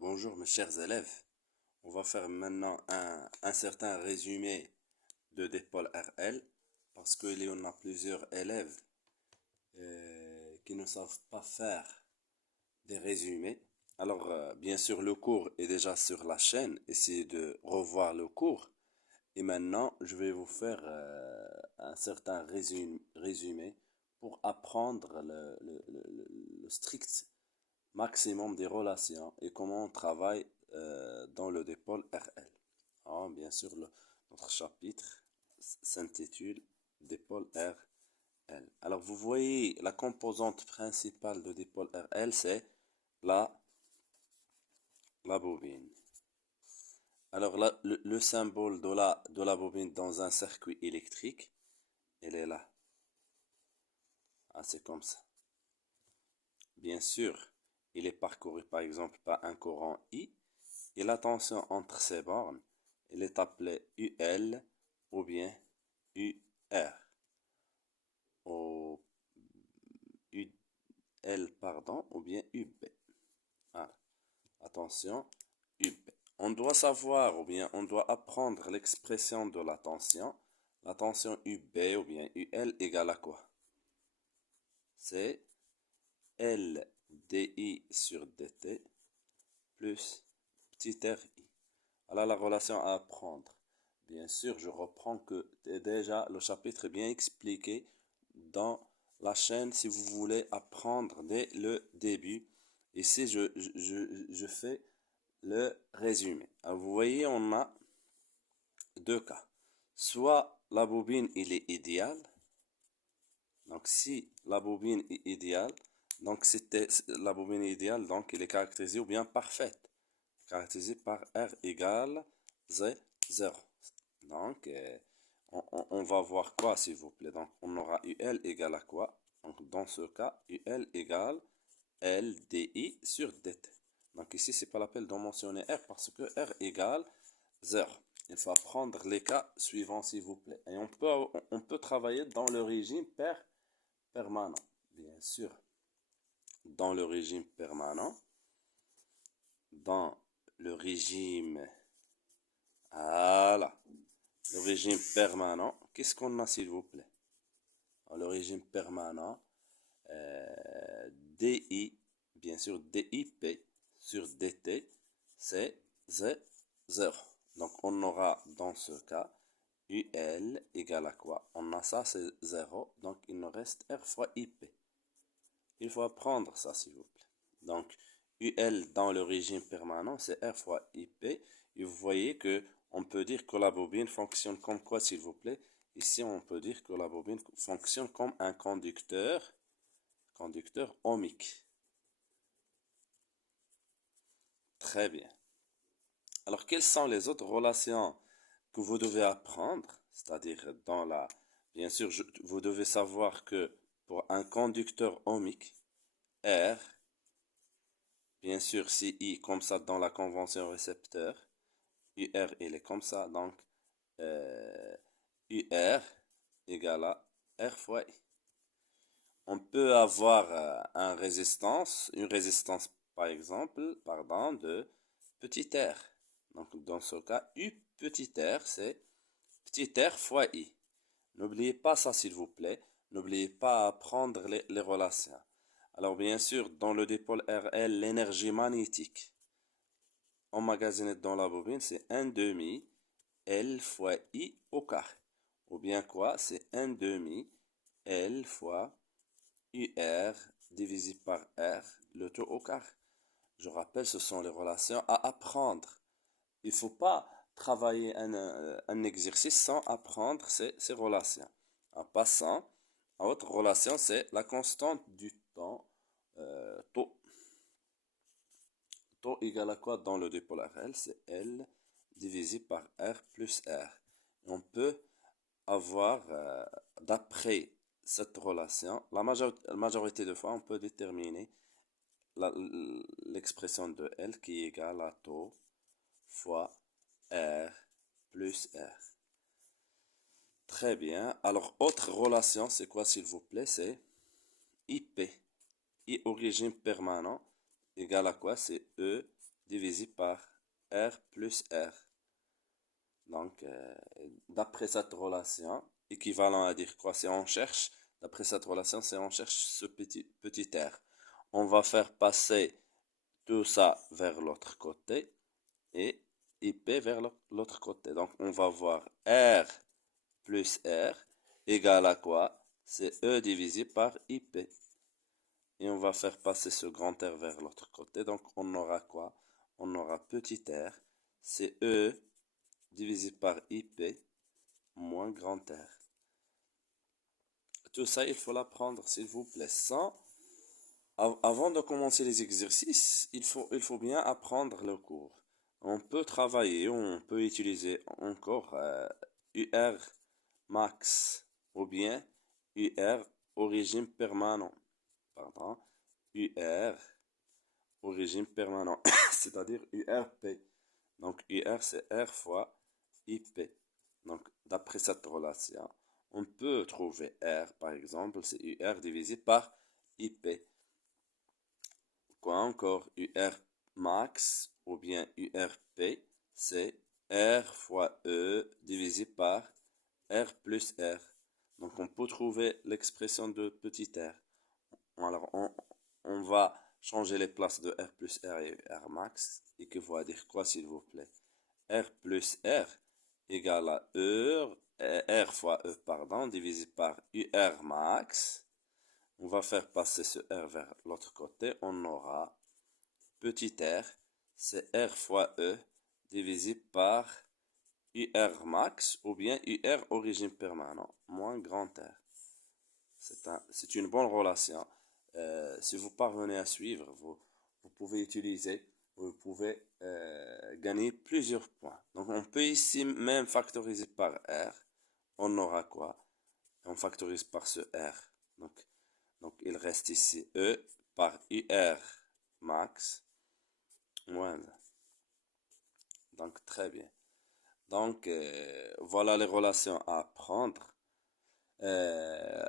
Bonjour mes chers élèves. On va faire maintenant un certain résumé de dépôle RL parce qu'il y en a plusieurs élèves qui ne savent pas faire des résumés. Alors, bien sûr, le cours est déjà sur la chaîne. Essayez de revoir le cours. Et maintenant, je vais vous faire un certain résumé pour apprendre le strict maximum des relations et comment on travaille dans le dépôle RL. Ah, bien sûr, notre chapitre s'intitule dépôle RL. Alors, vous voyez, la composante principale de dépôle RL, c'est la, la bobine. Alors, là, le symbole de la bobine dans un circuit électrique, elle est là. Ah, c'est comme ça. Bien sûr, il est parcouru par exemple par un courant I et la tension entre ces bornes, elle est appelée UL ou bien UR. Ou UL, pardon, ou bien UB. Voilà. Attention, UB. On doit savoir ou bien on doit apprendre l'expression de la tension. La tension UB ou bien UL égale à quoi? C'est LDI sur DT plus petit RI. Alors la relation à apprendre. Bien sûr, je reprends que déjà le chapitre est bien expliqué dans la chaîne si vous voulez apprendre dès le début. Ici, je fais le résumé. Alors, vous voyez, on a deux cas. Soit la bobine, il est idéale. Donc, si la bobine est idéale, donc c'était la bobine idéale, donc elle est caractérisée ou bien parfaite. Caractérisée par R égale 0. Donc, on va voir quoi, s'il vous plaît. Donc, on aura UL égale à quoi? Donc, dans ce cas, UL égale LDI sur DT. Donc, ici, c'est pas la peine de mentionner R parce que R égale 0. Il faut prendre les cas suivants, s'il vous plaît. Et on peut travailler dans le régime permanent. Bien sûr, dans le régime permanent, dans le régime, voilà, le régime permanent, qu'est-ce qu'on a s'il vous plaît? Le régime permanent, DI, bien sûr DIP sur DT, c'est 0. Donc on aura dans ce cas UL égale à quoi? On a ça, c'est 0, donc il nous reste R fois IP. Il faut apprendre ça s'il vous plaît. Donc UL dans le régime permanent, c'est R fois IP. Et vous voyez que on peut dire que la bobine fonctionne comme quoi, s'il vous plaît? Ici, on peut dire que la bobine fonctionne comme un conducteur ohmique. Très bien. Alors, quelles sont les autres relations que vous devez apprendre? C'est-à-dire, bien sûr, vous devez savoir que pour un conducteur ohmique, R, bien sûr, c'est I comme ça dans la convention récepteur, UR, il est comme ça, donc UR égale à R fois I. On peut avoir une résistance par exemple, pardon, de petit r. Donc dans ce cas, U petit r, c'est petit r fois I. N'oubliez pas ça s'il vous plaît. N'oubliez pas à prendre les relations. Alors bien sûr, dans le dipôle RL, l'énergie magnétique emmagasinée dans la bobine, c'est 1 demi L fois I au carré. Ou bien quoi? C'est 1 demi L fois UR divisé par R, le tout au carré. Je rappelle, ce sont les relations à apprendre. Il ne faut pas travailler un exercice sans apprendre ces relations. En passant, à autre relation, c'est la constante du temps, taux. Taux égale à quoi dans le dipôle RL? C'est L divisé par R plus R. On peut avoir, d'après cette relation, la majorité de fois, on peut déterminer l'expression de L qui est égale à taux fois R plus R. Très bien. Alors, autre relation, c'est quoi s'il vous plaît? C'est IP. I au régime permanent égale à quoi? C'est E divisé par R plus R. Donc, d'après cette relation, équivalent à dire quoi? Si on cherche, d'après cette relation, si on cherche ce petit R, on va faire passer tout ça vers l'autre côté et IP vers l'autre côté. Donc, on va voir R plus R égale à quoi? C'est E divisé par IP. Et on va faire passer ce grand R vers l'autre côté. Donc, on aura quoi? On aura petit r, c'est E divisé par IP moins grand R. Tout ça, il faut l'apprendre, s'il vous plaît. Avant de commencer les exercices, il faut bien apprendre le cours. On peut travailler, on peut utiliser encore UR max ou bien UR au régime permanent. Pardon, UR au régime permanent, c'est-à-dire URP. Donc UR c'est R fois IP. Donc d'après cette relation, on peut trouver R par exemple, c'est UR divisé par IP. Quoi encore? UR max ou bien URP, c'est R fois E divisé par R plus R. Donc on peut trouver l'expression de petit r. Alors on va changer les places de R plus R et R max. Et que va dire quoi s'il vous plaît? R plus R égale à R fois E, pardon, divisé par UR max. On va faire passer ce R vers l'autre côté. On aura petit r, c'est R fois E divisé par UR max ou bien UR au régime permanent moins grand R. C'est une bonne relation. Si vous parvenez à suivre, vous pouvez utiliser, vous pouvez gagner plusieurs points. Donc on peut ici même factoriser par R. On aura quoi? On factorise par ce R. Donc il reste ici E par UR max moins 1. Donc très bien. Donc voilà les relations à apprendre.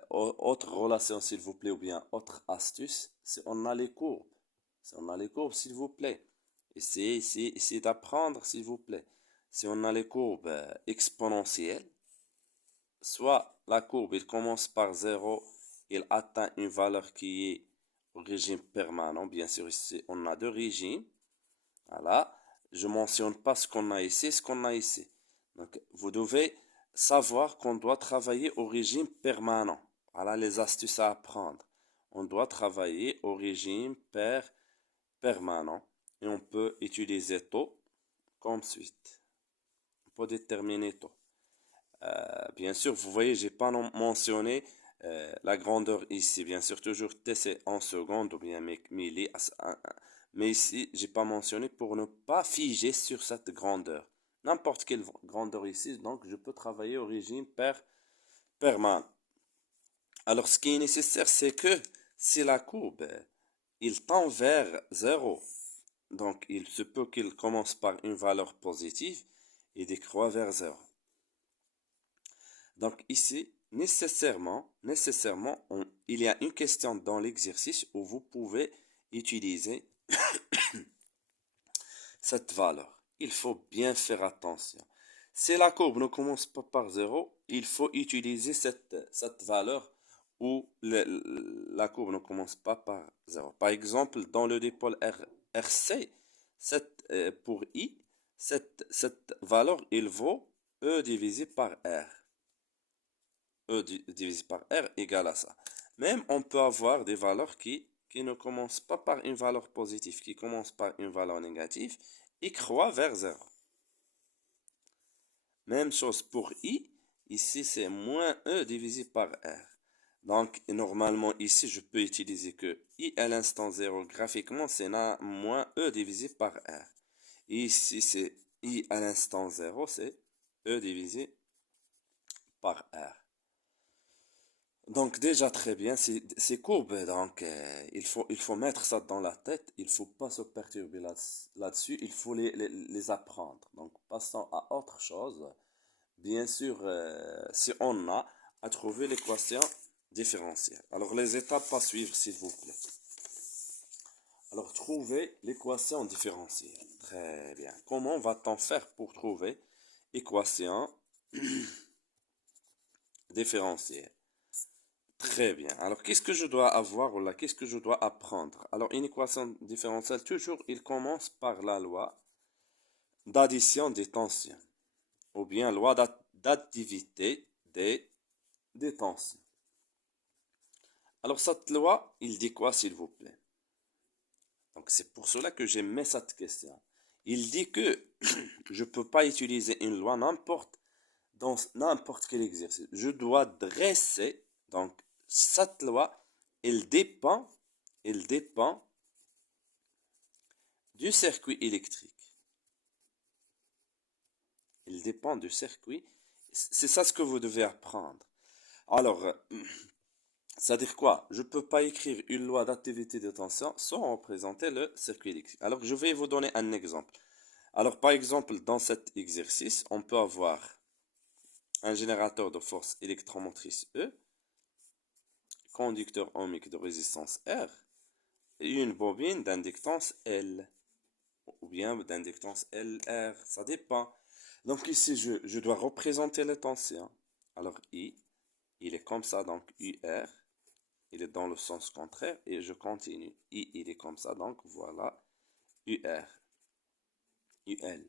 Autre relation s'il vous plaît ou bien autre astuce, c'est on a les courbes. Si on a les courbes s'il vous plaît. Essayez d'apprendre s'il vous plaît. Si on a les courbes exponentielles, soit la courbe il commence par 0, il atteint une valeur qui est au régime permanent. Bien sûr ici on a deux régimes. Voilà. Je mentionne pas ce qu'on a ici, ce qu'on a ici. Donc vous devez savoir qu'on doit travailler au régime permanent. Voilà les astuces à apprendre. On doit travailler au régime permanent. Et on peut utiliser taux comme suite. On peut déterminer taux. Bien sûr, vous voyez, j'ai pas mentionné la grandeur ici. Bien sûr, toujours T c'est en secondes ou bien milli. Mais ici, j'ai pas mentionné pour ne pas figer sur cette grandeur. N'importe quelle grandeur ici, donc je peux travailler au régime permanent. Alors, ce qui est nécessaire, c'est que si la courbe, il tend vers 0, donc il se peut qu'il commence par une valeur positive et décroît vers 0. Donc ici, nécessairement, il y a une question dans l'exercice où vous pouvez utiliser cette valeur. Il faut bien faire attention. Si la courbe ne commence pas par 0, il faut utiliser cette valeur où la courbe ne commence pas par 0. Par exemple, dans le dipôle RC, pour I, cette valeur, il vaut E divisé par R. E divisé par R égale à ça. Même on peut avoir des valeurs qui ne commencent pas par une valeur positive, qui commencent par une valeur négative et croient vers 0. Même chose pour I. Ici, c'est moins E divisé par R. Donc, normalement, ici, je peux utiliser que I à l'instant 0. Graphiquement, c'est moins E divisé par R. Ici, c'est I à l'instant 0, c'est E divisé par R. Donc déjà très bien, ces courbes, donc il faut mettre ça dans la tête, il faut pas se perturber là-dessus, il faut les apprendre. Donc passons à autre chose. Bien sûr, si on a à trouver l'équation différentielle. Alors les étapes à suivre s'il vous plaît. Alors, trouver l'équation différentielle. Très bien. Comment va-t-on faire pour trouver l'équation différentielle? Très bien. Alors, qu'est-ce que je dois avoir ou là, qu'est-ce que je dois apprendre? Alors, une équation différentielle, toujours, il commence par la loi d'addition des tensions, ou bien loi d'additivité des tensions. Alors, cette loi, il dit quoi, s'il vous plaît? Donc, c'est pour cela que j'ai mis cette question. Il dit que je ne peux pas utiliser une loi dans n'importe quel exercice. Je dois dresser, donc, cette loi, elle dépend du circuit électrique. Il dépend du circuit. C'est ça ce que vous devez apprendre. Alors, ça veut dire quoi? Je ne peux pas écrire une loi d'activité de tension sans représenter le circuit électrique. Alors, je vais vous donner un exemple. Alors, par exemple, dans cet exercice, on peut avoir un générateur de force électromotrice E, conducteur ohmique de résistance R, et une bobine d'inductance L, ou bien d'inductance LR, ça dépend. Donc ici, je dois représenter les tensions. Alors I, il est comme ça, donc UR, il est dans le sens contraire, et je continue. I, il est comme ça, donc voilà, UR, UL.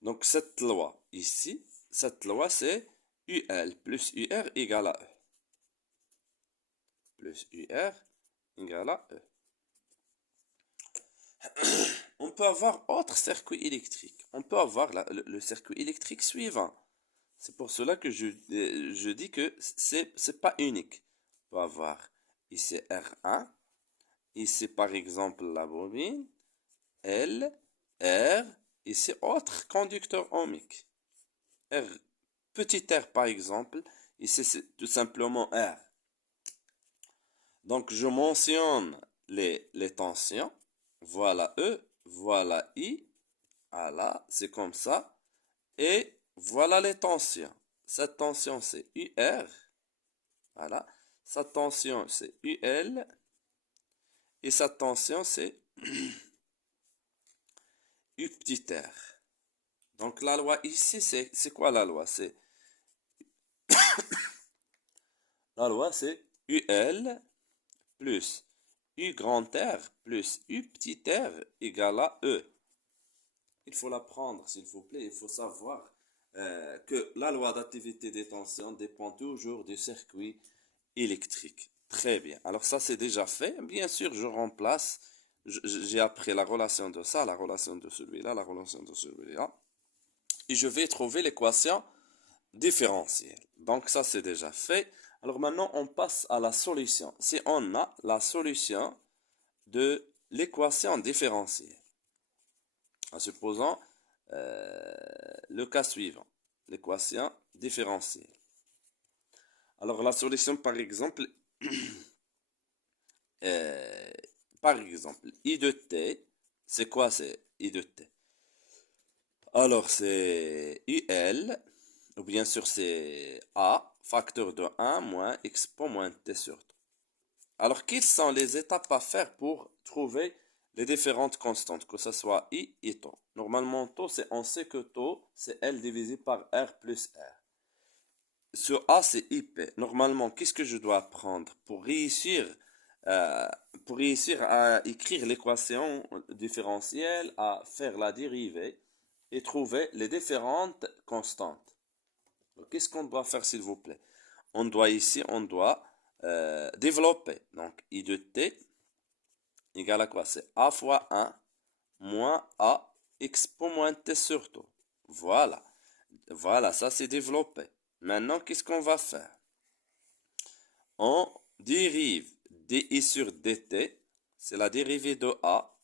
Donc cette loi ici, cette loi c'est UL plus UR égale à E. Plus UR égale à E. On peut avoir autre circuit électrique. On peut avoir le circuit électrique suivant. C'est pour cela que je dis que c'est pas unique. On peut avoir ici R1, ici par exemple la bobine, L, R, ici autre conducteur ohmique. R, petit r par exemple, ici c'est tout simplement R. Donc je mentionne les tensions. Voilà E, voilà I, voilà, c'est comme ça. Et voilà les tensions. Cette tension c'est UR, voilà. Cette tension c'est UL. Et cette tension c'est U petit r. Donc la loi ici c'est quoi la loi? C'est UL plus U grand R plus U petit r égale à E. Il faut l'apprendre, s'il vous plaît. Il faut savoir que la loi d'activité des tensions dépend toujours du circuit électrique. Très bien. Alors ça, c'est déjà fait. Bien sûr, je remplace. J'ai appris la relation de ça, la relation de celui-là, la relation de celui-là. Et je vais trouver l'équation différentielle. Donc ça, c'est déjà fait. Alors maintenant, on passe à la solution. Si on a la solution de l'équation différentielle, en supposant le cas suivant, l'équation différentielle. Alors la solution par exemple, euh, I de t, c'est quoi c'est I de t? Alors c'est UL, ou bien sûr c'est A, facteur de 1 moins expo moins t sur t. Alors quelles sont les étapes à faire pour trouver les différentes constantes, que ce soit I et tau? Normalement, tau, on sait que tau, c'est L divisé par R plus R. Sur A, c'est IP. Normalement, qu'est-ce que je dois apprendre euh, pour réussir à écrire l'équation différentielle, à faire la dérivée et trouver les différentes constantes? Qu'est-ce qu'on doit faire, s'il vous plaît? On doit développer. Donc, I de t égale à quoi? C'est A fois 1 moins A expo moins t sur tau. Voilà. Voilà, ça c'est développé. Maintenant, qu'est-ce qu'on va faire? On dérive dI sur dt, c'est la dérivée de A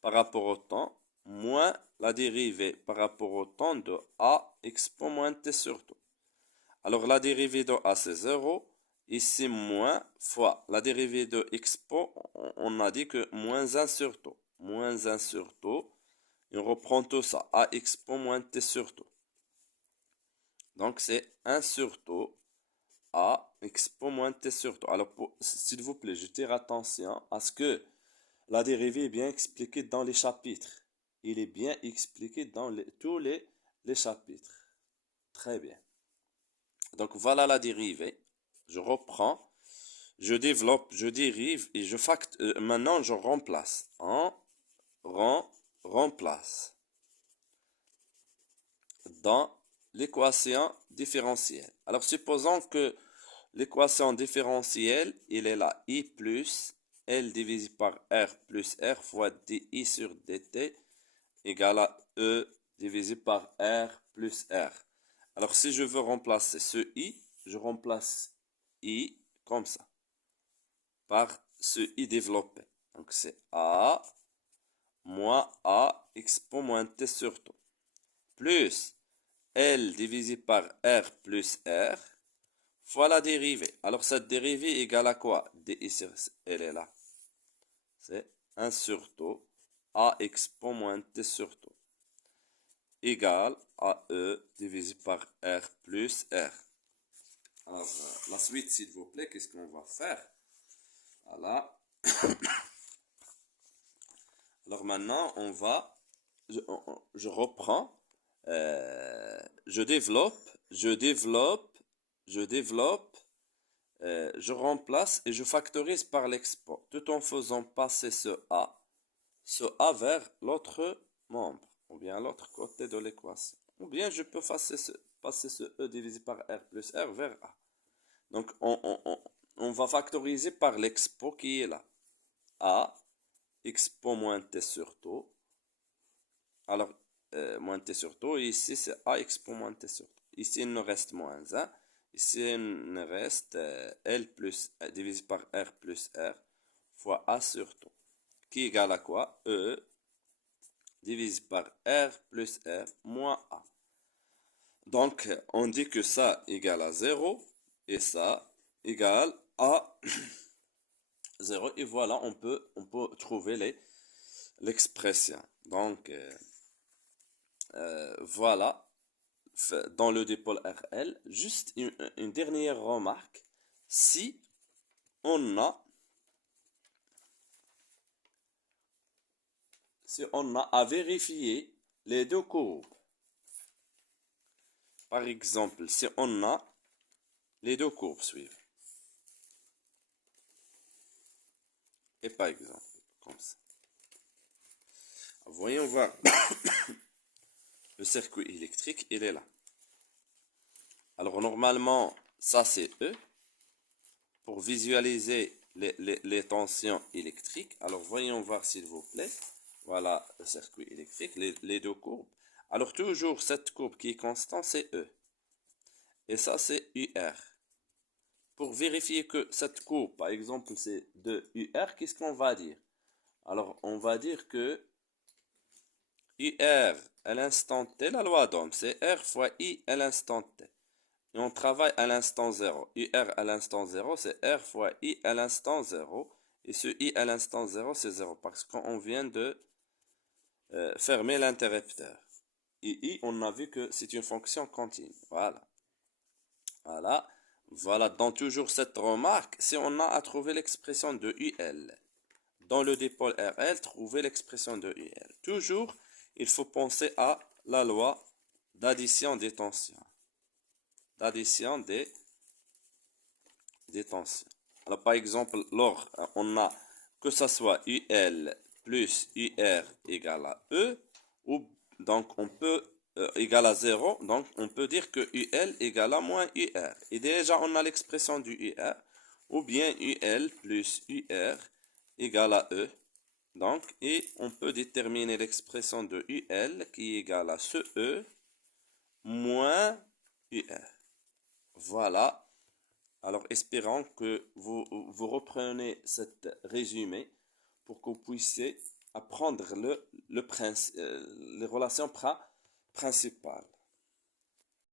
par rapport au temps, moins la dérivée par rapport au temps de A expo moins t sur tau. Alors la dérivée de A c'est 0, ici moins fois la dérivée de expo, on a dit que moins 1 sur tau. Moins 1 sur tau, et on reprend tout ça, A expo moins t sur tau. Donc c'est 1 sur tau A expo moins t sur tau. Alors s'il vous plaît, je tire attention à ce que La dérivée est bien expliquée dans les chapitres. Il est bien expliqué dans tous les chapitres. Très bien. Donc voilà la dérivée. Je reprends. Je développe, je dérive et maintenant je remplace. Remplace dans l'équation différentielle. Alors supposons que l'équation différentielle, il est là. I plus L divisé par R plus R fois DI sur DT égale à E divisé par R plus R. Alors si je veux remplacer ce I, je remplace I comme ça par ce I développé. Donc c'est A moins A expo moins T sur tout. Plus L divisé par R plus R fois la dérivée. Alors cette dérivée égale à quoi? DI sur elle est là. C'est 1 sur tout A expo moins T sur tout égale à E divisé par R plus R. Alors la suite s'il vous plaît, qu'est-ce qu'on va faire? Voilà. Alors maintenant, je reprends, je développe, je remplace et je factorise par l'export, tout en faisant passer ce A vers l'autre membre, ou bien l'autre côté de l'équation. Ou bien je peux passer ce E divisé par R plus R vers A. Donc on va factoriser par l'expo qui est là. A expo moins T sur tout. Alors, moins T sur tout, et ici c'est A expo moins T sur tout. Ici il nous reste moins 1. Ici il nous reste L plus divisé par R plus R fois A sur tout. Qui égale à quoi? E divisé par R plus R moins A. Donc, on dit que ça égale à 0 et ça égale à 0. Et voilà, on peut trouver l'expression. Donc, voilà, dans le dipôle RL, juste une dernière remarque. Si on a, à vérifier les deux courbes, par exemple, si on a les deux courbes suivantes, et par exemple, comme ça. Voyons voir. Le circuit électrique, il est là. Alors normalement, ça c'est E. Pour visualiser les tensions électriques, alors voyons voir s'il vous plaît. Voilà le circuit électrique, les deux courbes. Alors toujours cette courbe qui est constante, c'est E. Et ça c'est UR. Pour vérifier que cette courbe, par exemple, c'est de UR, qu'est-ce qu'on va dire? Alors on va dire que UR à l'instant T, la loi d'Ohm, c'est R fois I à l'instant T. Et on travaille à l'instant 0. UR à l'instant 0, c'est R fois I à l'instant 0. Et ce I à l'instant 0, c'est 0. Parce qu'on vient de fermer l'interrupteur. Et I, on a vu que c'est une fonction continue. Voilà. Voilà. Voilà. Dans toujours cette remarque, si on a à trouver l'expression de UL. Dans le dipôle RL, trouver l'expression de UL. Toujours, il faut penser à la loi d'addition des tensions. D'addition des tensions. Alors, par exemple, lors on a que ça soit UL plus UR égale à E, ou donc on peut égale à 0, donc on peut dire que UL égale à moins UR. Et déjà, on a l'expression du UR, ou bien UL plus UR égale à E. Donc, et on peut déterminer l'expression de UL qui est égale à ce E moins UR. Voilà. Alors, espérons que vous reprenez cet résumé pour que vous puissiez apprendre les relations principales.